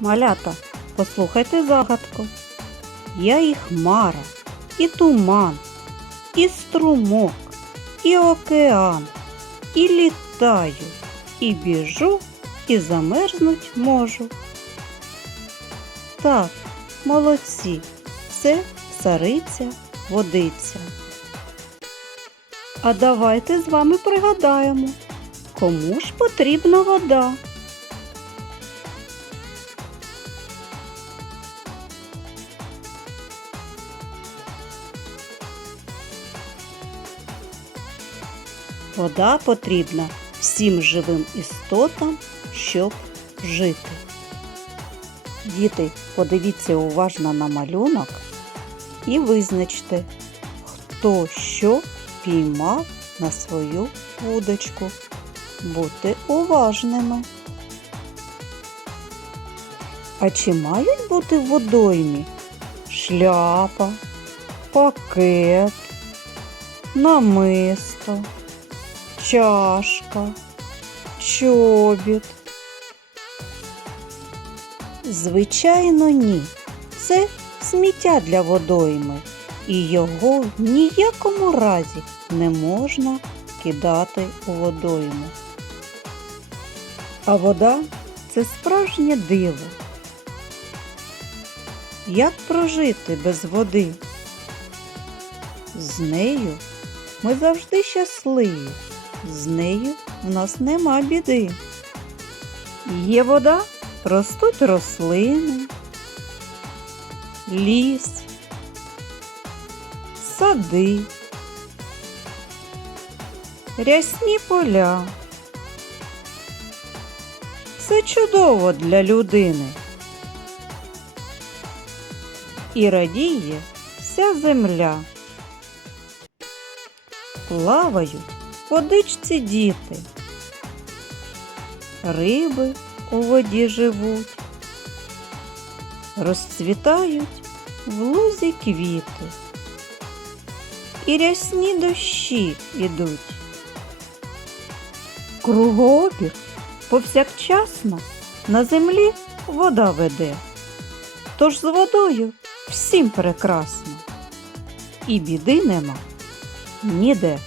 Малята, послухайте загадку. Я і хмара, і туман, і струмок, і океан, і літаю, і біжу, і замерзнуть можу. Так, молодці, це цариця водиця. А давайте з вами пригадаємо, кому ж потрібна вода. Вода потрібна всім живим істотам, щоб жити. Діти, подивіться уважно на малюнок і визначте, хто що піймав на свою вудочку. Будьте уважними. А чи мають бути в водоймі шляпа, пакет, намисто, чашка, чобіт? Звичайно, ні. Це сміття для водойми, і його в ніякому разі не можна кидати у водойму. А вода це справжнє диво. Як прожити без води? З нею ми завжди щасливі, з нею в нас нема біди. Є вода, ростуть рослини, ліс, сади, рясні поля. Це чудово для людини. І радіє вся земля. Плавають водичці діти. Риби у воді живуть, розцвітають в лузі квіти. І рясні дощі ідуть. Кругообіг повсякчасно на землі вода веде. Тож з водою всім прекрасно. І біди нема ніде.